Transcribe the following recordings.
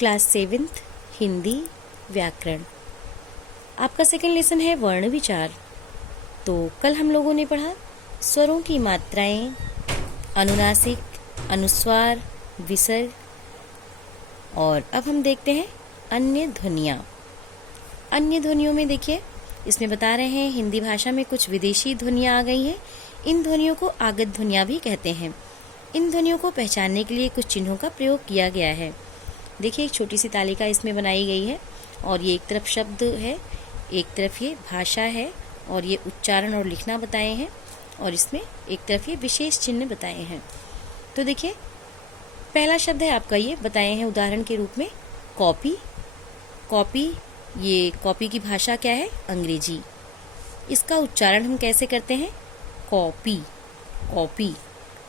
Class 7th Hindi व्याकरण। आपका second lesson है वर्ण विचार। तो कल हम लोगों ने पढ़ा स्वरों की मात्राएं, अनुनासिक, अनुस्वार, विसर्ग, और अब हम देखते हैं अन्य ध्वनियाँ। अन्य ध्वनियों में देखिए, इसमें बता रहे हैं हिंदी भाषा में कुछ विदेशी ध्वनियाँ आ गई हैं। इन ध्वनियों को आगत ध्वनियाँ भी कहते हैं। इन ध्वनियों को पहचानने के लिए कुछ चिन्हों का प्रयोग किया गया है। देखिए, एक छोटी सी तालिका इसमें बनाई गई है और ये एक तरफ शब्द है, एक तरफ ये भाषा है, और ये उच्चारण और लिखना बताए हैं, और इसमें एक तरफ ये विशेष चिन्ह बताए हैं। तो देखिए, पहला शब्द है आपका, ये बताए हैं उदाहरण के रूप में कॉपी। कॉपी, ये कॉपी की भाषा क्या है? अंग्रेजी। इसका उच्चारण हम कैसे करते हैं? Copy, copy.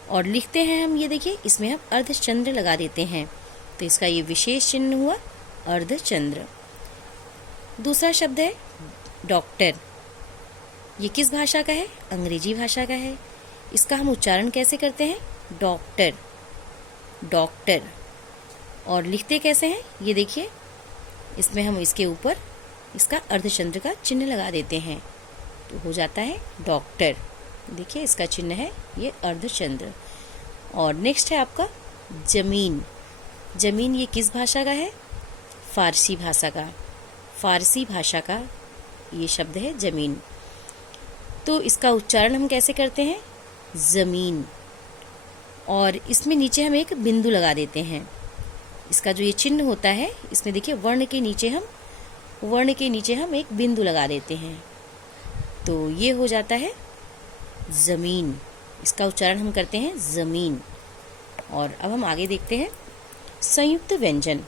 और लिखते हैं हम, ये देखिए, इसमें हम अर्धचंद्र लगा देते हैं, तो इसका ये विशेष चिन्ह हुआ अर्धचंद्र। दूसरा शब्द है डॉक्टर। ये किस भाषा का है? अंग्रेजी भाषा का है। इसका हम उच्चारण कैसे करते हैं? Doctor, doctor. और लिखते कैसे हैं? ये देखिए, इसमें हम इसके ऊपर इसका अर्धचंद्र का चिन्ह लगा देते हैं, तो हो जाता है डॉक्टर। देखिए, इसका चिन्ह है ये अर्धचंद्र। और नेक्स्ट है आपका जमीन। जमीन, ये किस भाषा का है? फारसी भाषा का। फारसी भाषा का ये शब्द है जमीन। तो इसका उच्चारण हम कैसे करते हैं? जमीन। और इसमें नीचे हम एक बिंदु लगा देते हैं। इसका जो ये चिन्ह होता है, इसमें देखिए वर्ण के नीचे हम एक बिंदु लगा देते हैं, तो ये हो जाता है जमीन। इसका उच्चारण हम करते हैं जमीन। और अब हम आगे देखते हैं संयुक्त व्यंजन।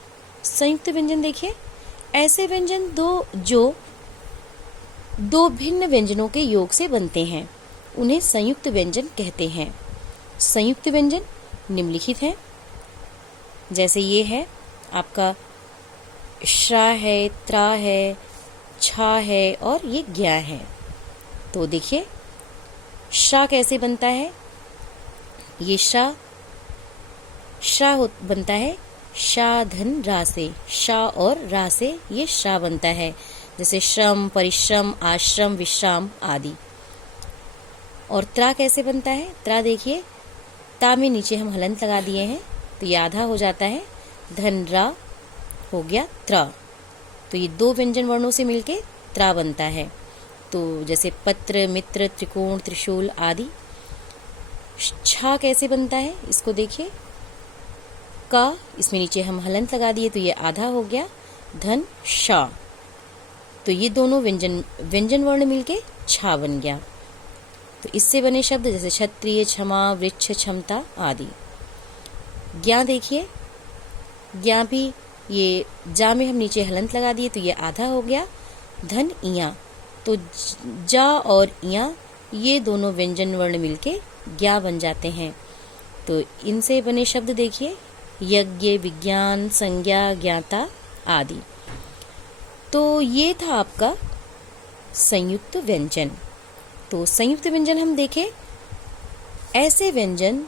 संयुक्त व्यंजन देखिए, ऐसे व्यंजन जो दो भिन्न व्यंजनों के योग से बनते हैं, उन्हें संयुक्त व्यंजन कहते हैं। संयुक्त व्यंजन निम्नलिखित हैं, जैसे ये है आपका श्रा है, त्रा है, छा है, और ये ज्ञा है। तो देखिए, श्रा कैसे बनता है? ये श्रा बनता है शा धन रा से। शा और रा से ये श्रा बनता है, जैसे श्रम, परिश्रम, आश्रम, विश्राम आदि। और त्रा कैसे बनता है? त्रा देखिए, ता में नीचे हम हलंत लगा दिए हैं, तो ये आधा हो जाता है, धन रा हो गया त्रा। तो ये दो व्यंजन वर्णों से मिलके त्रा बनता है। तो जैसे पत्र, मित्र, त्रिकोण, त्रिशूल आदि। छा कैसे बनता है? इसको देखिए, का, इसमें नीचे हम हलंत लगा दिए, तो ये आधा हो गया, धन शा। तो ये दोनों व्यंजन वर्ण मिलके छा बन गया। तो इससे बने शब्द जैसे क्षत्रिय, क्षमा, वृक्ष, क्षमता आदि। ज्ञा देखिए, ज्ञा भी ये जा में हम नीचे हलंत लगा दिए, तो ये आधा हो गया, धन इया। तो जा और इया, ये दोनों व्यंजन वर्ण मिलके ज्ञा बन जाते हैं। तो इनसे बने शब्द देखिए, यज्ञ, विज्ञान, संज्ञा, ज्ञाता आदि। तो ये था आपका संयुक्त व्यंजन। तो संयुक्त व्यंजन हम देखें, ऐसे व्यंजन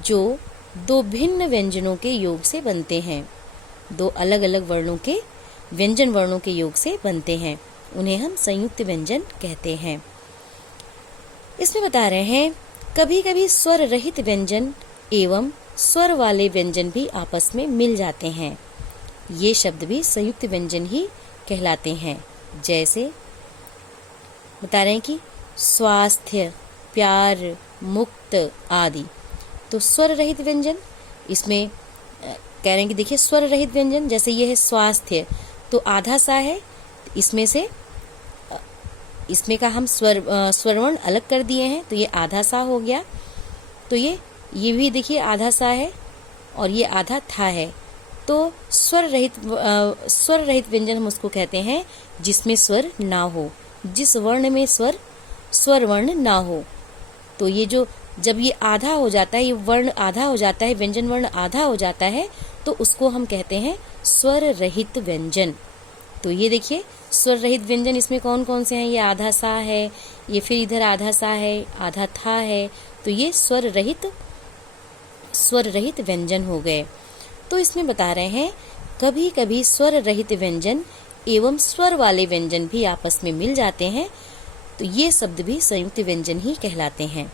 जो दो भिन्न व्यंजनों के योग से बनते हैं, दो अलग अलग वर्णों के व्यंजन वर्णों के योग से बनते हैं, उन्हें हम संयुक्त व्यंजन कहते हैं। इसमें बता रहे हैं कभी कभी स्वर रहित व्यंजन एवं स्वर वाले व्यंजन भी आपस में मिल जाते हैं, ये शब्द भी संयुक्त व्यंजन ही कहलाते हैं। जैसे बता रहे हैं कि स्वास्थ्य, प्यार, मुक्त आदि। तो स्वर रहित व्यंजन, इसमें कह रहे हैं कि देखिए, स्वर रहित व्यंजन जैसे ये है स्वास्थ्य, तो आधा सा है, इसमें का हम स्वरवर्ण अलग कर दिए हैं, तो ये आधा सा हो गया। तो ये भी देखिए आधा सा है, और ये आधा था है। तो स्वर रहित व्यंजन हम उसको कहते हैं जिसमें स्वर ना हो, जिस वर्ण में स्वर वर्ण ना हो। तो ये जब ये आधा हो जाता है, ये वर्ण आधा हो जाता है, व्यंजन वर्ण आधा हो जाता है, तो उसको हम कहते हैं स्वर रहित व्यंजन। तो ये देखिए, स्वर रहित व्यंजन इसमें कौन कौन से हैं? ये आधा सा है, ये फिर इधर आधा सा है, आधा था है, तो ये स्वर रहित व्यंजन हो गए। तो इसमें बता रहे हैं कभी कभी स्वर रहित व्यंजन एवं स्वर वाले व्यंजन भी आपस में मिल जाते हैं, तो ये शब्द भी संयुक्त व्यंजन ही कहलाते हैं।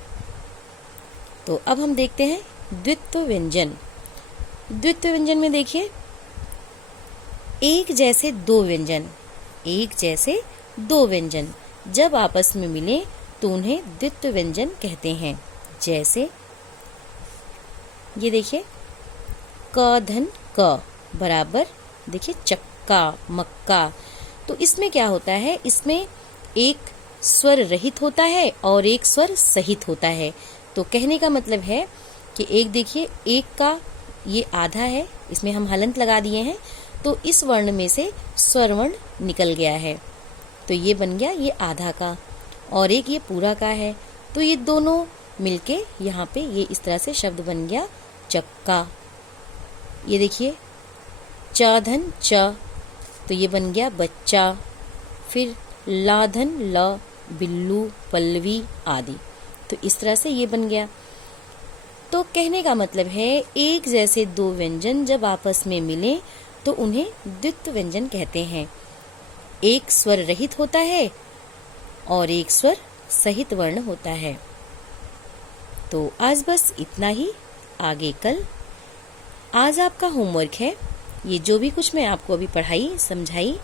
तो अब हम देखते हैं द्वित्व व्यंजन। द्वित्व व्यंजन में देखिए, एक जैसे दो व्यंजन, एक जैसे दो व्यंजन जब आपस में मिले तो उन्हें द्वित्व व्यंजन कहते हैं। जैसे ये देखिए, क धन क बराबर देखिए चक्का मक्का। तो इसमें क्या होता है, इसमें एक स्वर रहित होता है और एक स्वर सहित होता है। तो कहने का मतलब है कि एक देखिए, एक का ये आधा है, इसमें हम हलंत लगा दिए हैं, तो इस वर्ण में से स्वर वर्ण निकल गया है, तो ये बन गया ये आधा का, और एक ये पूरा का है, तो ये दोनों मिलके यहाँ पे ये इस तरह से शब्द बन गया चक्का। ये देखिए, च धन च, तो ये बन गया बच्चा। फिर ला धन ल, बिल्लू पल्लवी आदि, तो इस तरह से ये बन गया। तो कहने का मतलब है, एक जैसे दो व्यंजन जब आपस में मिले तो उन्हें द्वित्व व्यंजन कहते हैं। एक स्वर रहित होता है और एक स्वर सहित वर्ण होता है। तो आज बस इतना ही, आगे कल। आज आपका होमवर्क है, ये जो भी कुछ मैं आपको अभी पढ़ाई समझाई,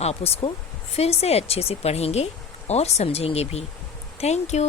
आप उसको फिर से अच्छे से पढ़ेंगे और समझेंगे भी। Thank you.